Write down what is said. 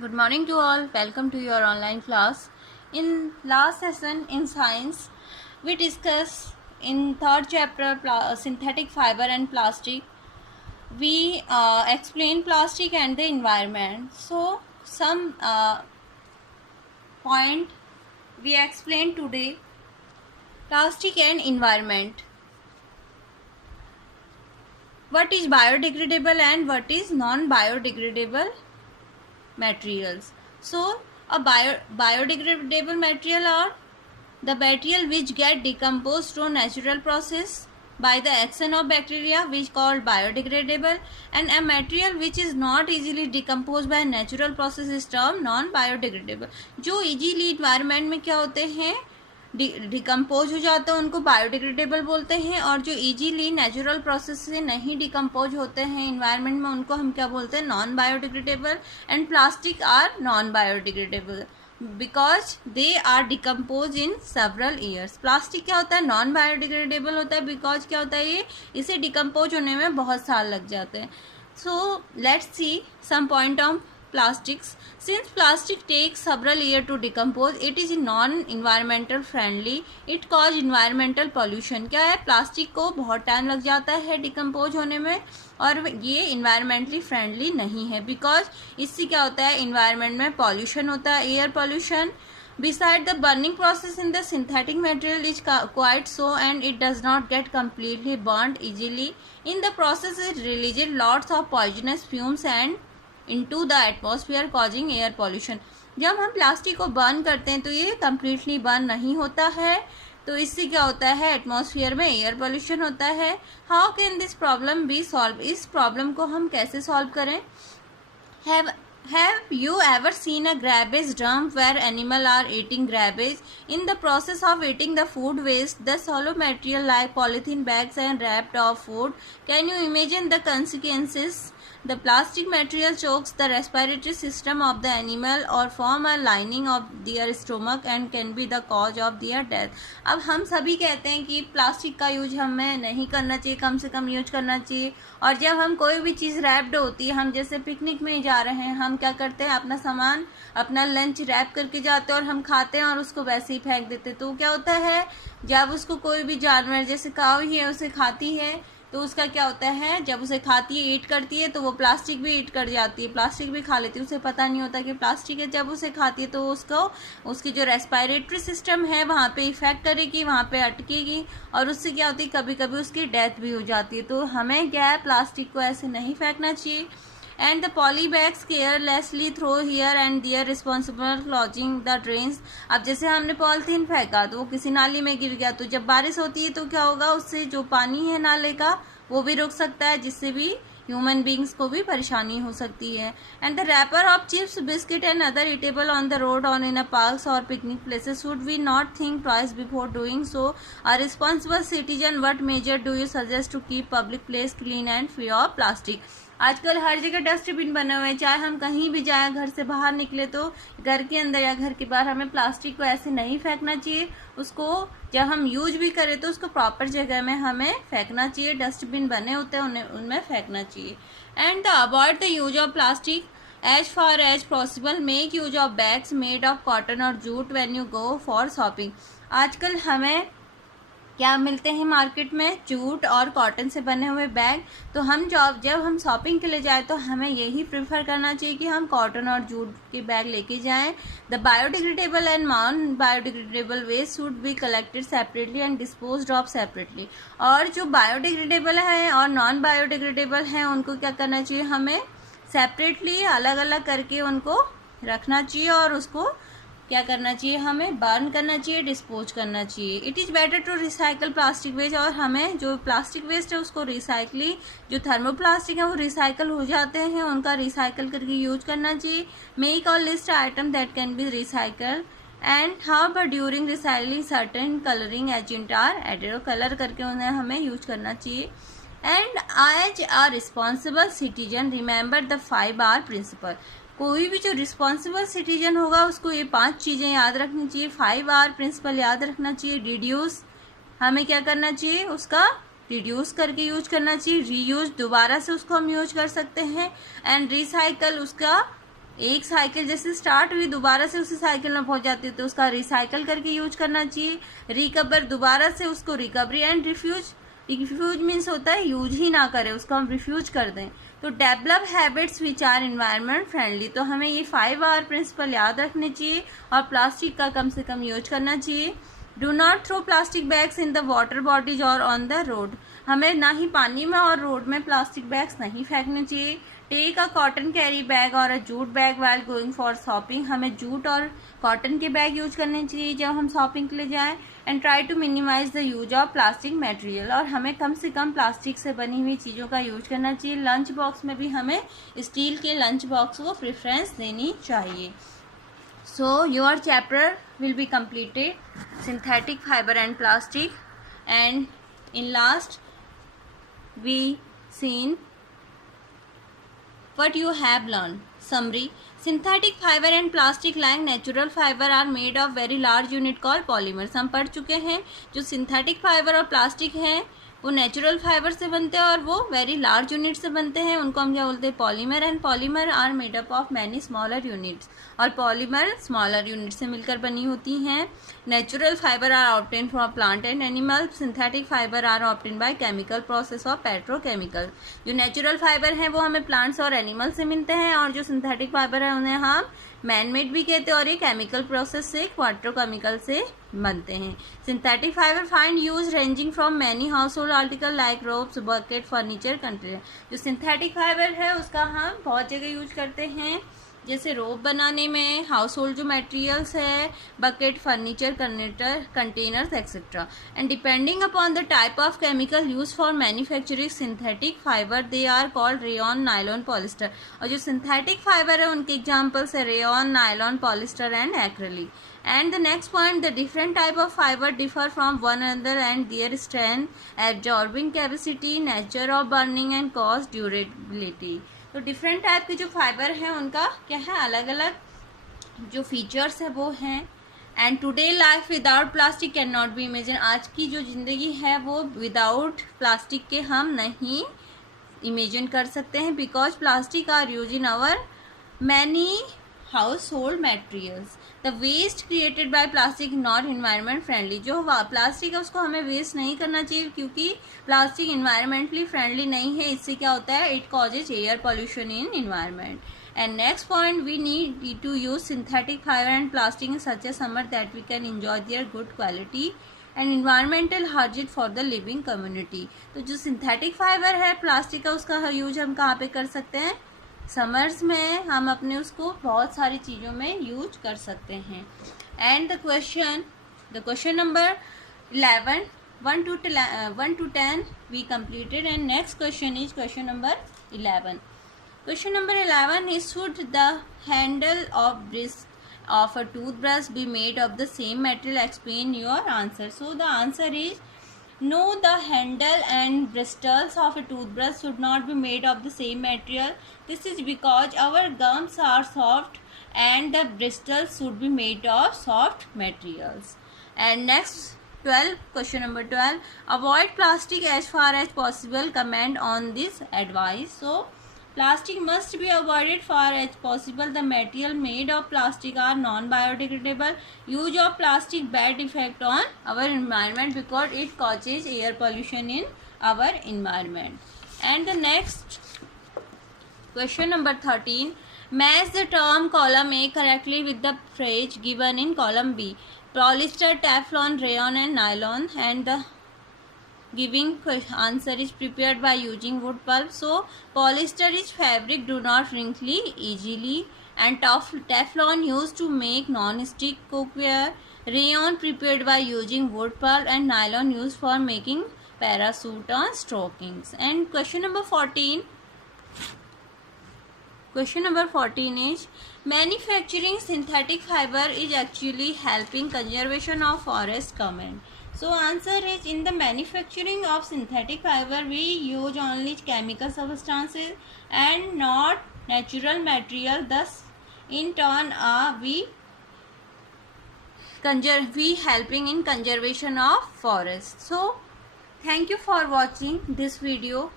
Good morning to all. Welcome to your online class. In last session in science, we discuss in third chapter synthetic fiber and plastic. We explain plastic and the environment. So some point we explain today: plastic and environment. What is biodegradable and what is non-biodegradable materials? So a biodegradable material are the material which get decomposed through natural process by the action of bacteria, which called biodegradable, and a material which is not easily decomposed by natural process is termed non biodegradable. जो easily environment में क्या होते हैं, decompose हो जाते हैं, उनको biodegradable बोलते हैं, और जो इजीली नेचुरल प्रोसेस से नहीं डिकम्पोज होते हैं इन्वायरमेंट में, उनको हम क्या बोलते हैं, non biodegradable. And plastic are non biodegradable because they are decompose in several years. Plastic क्या होता है, नॉन बायोडिग्रेडेबल होता है बिकॉज क्या होता है, ये इसे डिकम्पोज होने में बहुत साल लग जाते हैं. So let's see some point of plastics. Since plastic takes several years to decompose, it is non-environmental friendly. It cause environmental pollution. क्या है, प्लास्टिक को बहुत टाइम लग जाता है डिकम्पोज होने में और ये इन्वायरमेंटली फ्रेंडली नहीं है बिकॉज इससे क्या होता है, इन्वायरमेंट में पॉल्यूशन होता है, air pollution. Beside the burning process in the synthetic material is quite so, and it does not get completely burnt easily. In the process, it releases lots of poisonous fumes and into the atmosphere causing air pollution. जब हम plastic को burn करते हैं तो ये completely burn नहीं होता है, तो इससे क्या होता है, एटमॉस्फेयर में एयर पोल्यूशन होता है. How can this problem be solve? इस प्रॉब्लम को हम कैसे सॉल्व करें? Have you ever seen a garbage dump where animals are eating garbage? In the process of eating the food waste, the solid material like polythene bags and wrapped of food. Can you imagine the consequences? The plastic material chokes the respiratory system of the animal or form a lining of their stomach and can be the cause of their death. अब हम सभी कहते हैं कि plastic का use हमें नहीं करना चाहिए, कम से कम यूज करना चाहिए. और जब हम कोई भी चीज़ रैप्ड होती है, हम जैसे पिकनिक में जा रहे हैं, हम क्या करते हैं, अपना सामान, अपना लंच रैप करके जाते हैं और हम खाते हैं और उसको वैसे ही फेंक देते. तो क्या होता है, जब उसको कोई भी जानवर जैसे काऊ ही है उसे खाती है, तो उसका क्या होता है, जब उसे खाती है, ईट करती है, तो वो प्लास्टिक भी ईट कर जाती है, प्लास्टिक भी खा लेती है. उसे पता नहीं होता कि प्लास्टिक है. जब उसे खाती है तो उसको उसकी जो रेस्पिरेटरी सिस्टम है वहाँ पे इफेक्ट करेगी, वहाँ पे अटकेगी और उससे क्या होती है, कभी कभी उसकी डेथ भी हो जाती है. तो हमें क्या है, प्लास्टिक को ऐसे नहीं फेंकना चाहिए. And the poly bags carelessly throw here and there responsible clogging the drains. अब जैसे हमने पॉलीथीन फेंका तो वो किसी नाली में गिर गया, तो जब बारिश होती है तो क्या होगा, उससे जो पानी है नाले का वो भी रुक सकता है, जिससे भी ह्यूमन बींग्स को भी परेशानी हो सकती है. And the wrapper of chips, biscuit and other eatable on the road on in a parks और picnic places, should we not think twice before doing so? A responsible citizen, what measure do you suggest to keep public place clean and free of plastic? आजकल हर जगह dustbin बने हुए हैं, चाहे हम कहीं भी जाएं, घर से बाहर निकले तो घर के अंदर या घर के बाहर हमें प्लास्टिक को ऐसे नहीं फेंकना चाहिए. उसको जब हम यूज भी करें तो उसको प्रॉपर जगह में हमें फेंकना चाहिए. डस्टबिन बने होते हैं उन्हें उनमें फेंकना चाहिए. And avoid the use of plastic as far as possible. Make use of bags made of cotton और jute when you go for shopping. आजकल हमें क्या मिलते हैं मार्केट में, जूट और कॉटन से बने हुए बैग. तो हम जब हम शॉपिंग के लिए जाए तो हमें यही प्रेफर करना चाहिए कि हम कॉटन और जूट के बैग लेके जाएं. The biodegradable and non biodegradable waste should be collected separately and disposed of separately. और जो बायोडिग्रेडेबल है और नॉन बायोडिग्रेडेबल हैं उनको क्या करना चाहिए, हमें सेपरेटली अलग अलग करके उनको रखना चाहिए और उसको क्या करना चाहिए, हमें बर्न करना चाहिए, डिस्पोज करना चाहिए. It is better to recycle plastic waste. और हमें जो प्लास्टिक वेस्ट है उसको रिसाइकलिंग, जो थर्मोप्लास्टिक है वो रिसाइकल हो जाते हैं, उनका रिसाइकल करके यूज करना चाहिए. मेक और list item that can be recycle. And how but during recycling certain colouring agent are added. Colour करके उन्हें हमें यूज करना चाहिए. And as a responsible citizen remember the 5R principle. कोई भी जो रिस्पॉन्सिबल सिटीजन होगा उसको ये 5 चीज़ें याद रखनी चाहिए. 5R प्रिंसिपल याद रखना चाहिए. रिड्यूस, हमें क्या करना चाहिए, उसका रिड्यूस करके यूज करना चाहिए. रीयूज, दोबारा से उसको हम यूज कर सकते हैं. एंड रिसाइकल, उसका एक साइकिल जैसे स्टार्ट हुई दोबारा से उसी साइकिल में पहुंच जाती है तो उसका रिसाइकल करके यूज करना चाहिए। रिकवर दोबारा से उसको recovery. And refuse, refuse means होता है यूज ही ना करें, उसको हम रिफ्यूज कर दें। तो develop habits which are environment friendly, तो हमें ये 5R प्रिंसिपल याद रखने चाहिए और प्लास्टिक का कम से कम यूज करना चाहिए। Do not throw plastic bags in the water bodies और ऑन द रोड, हमें ना ही पानी में और रोड में प्लास्टिक बैग्स नहीं फेंकने चाहिए। Take a cotton carry bag और a jute bag while going for shopping, हमें जूट और कॉटन के बैग यूज करने चाहिए जब हम शॉपिंग के लिए जाएं। And try to minimise the use of plastic material, और हमें कम से कम प्लास्टिक से बनी हुई चीज़ों का यूज करना चाहिए। लंच बॉक्स में भी हमें स्टील के लंच बॉक्स को प्रेफरेंस देनी चाहिए। So your chapter will be completed, synthetic fiber and plastic, and in last we seen what you have learned. Summary: synthetic fiber and plastic like natural fiber are made of very large unit called polymers. हम पढ़ चुके हैं जो synthetic fiber और plastic हैं वो natural fibre से बनते हैं और वो वेरी लार्ज यूनिट से बनते हैं, उनको हम क्या बोलते हैं, polymer. And polymer are made up of many smaller units, और पॉलीमर स्मॉलर यूनिट से मिलकर बनी होती हैं। Natural fibre are obtain from plant and animal, synthetic fibre are obtain by chemical process और पेट्रोकेमिकल। जो नेचुरल फाइबर हैं वो हमें प्लांट्स और एनिमल से मिलते हैं, और जो सिंथेटिक फाइबर है उन्हें हम मैन मेड भी कहते हैं, और ये केमिकल प्रोसेस से पेट्रोकेमिकल से बनते हैं। Synthetic fibre find use ranging from many house hold article like ropes, bucket, furniture, container. जो सिंथेटिक फाइबर है उसका हम बहुत जगह यूज करते हैं, जैसे रोप बनाने में, हाउस होल्ड जो मटेरियल्स है, bucket, furniture, containers etcetera. And depending upon the type of chemical use for manufacturing synthetic fibre they are called rayon, nylon, polyester. और जो सिंथेटिक फाइबर है उनके एग्जाम्पल्स है rayon, nylon, polyester and acrylic. And the next point, the different type of fiber differ from one another and their strength, absorbing capacity, nature of burning and cost, durability. तो different type के जो fibre हैं उनका क्या है, अलग अलग जो फीचर्स है वो हैं। And today life without plastic can not be imagine, आज की जो ज़िंदगी है वो विदाउट प्लास्टिक के हम नहीं इमेजिन कर सकते हैं, because plastic are use in our many household materials. The waste created by plastic not environment friendly. जो प्लास्टिक है उसको हमें वेस्ट नहीं करना चाहिए क्योंकि प्लास्टिक इन्वायरमेंटली फ्रेंडली नहीं है। इससे क्या होता है, it causes air pollution in environment. And next point, we need to use synthetic fiber and plastic in such a summer that we can enjoy their good quality and environmental हार्जिट for the living community. तो जो synthetic fibre है plastic का, उसका use हम कहाँ पे कर सकते हैं, समर्स में हम अपने उसको बहुत सारी चीज़ों में यूज कर सकते हैं। And the question number 11 1 to 10 we completed, and next question is question number 11. Question number 11 is, should the handle of a toothbrush be made of the same material? Explain your answer. So the answer is no, the handle and bristles of a toothbrush should not be made of the same material. This is because our gums are soft and the bristles should be made of soft materials. And next 12, question number 12, avoid plastic as far as possible. Comment on this advice. So plastic must be avoided far as possible. The material made of plastic are non-biodegradable. Use of plastic bad effect on our environment because it causes air pollution in our environment. And the next question number 13, match the term column A correctly with the phrase given in column B. Polyester, Teflon, rayon and nylon. And the giving answer is prepared by using wood pulp. So polyester is fabric, do not wrinkle easily, and Teflon used to make non-stick cookware. Rayon prepared by using wood pulp, and nylon used for making parachute on stockings. And question number 14. Question number 14 is, manufacturing synthetic fiber is actually helping conservation of forest. Comment. So answer is, in the manufacturing of synthetic fiber we use only chemical substances and not natural material. Thus in turn we helping in conservation of forest. So thank you for watching this video.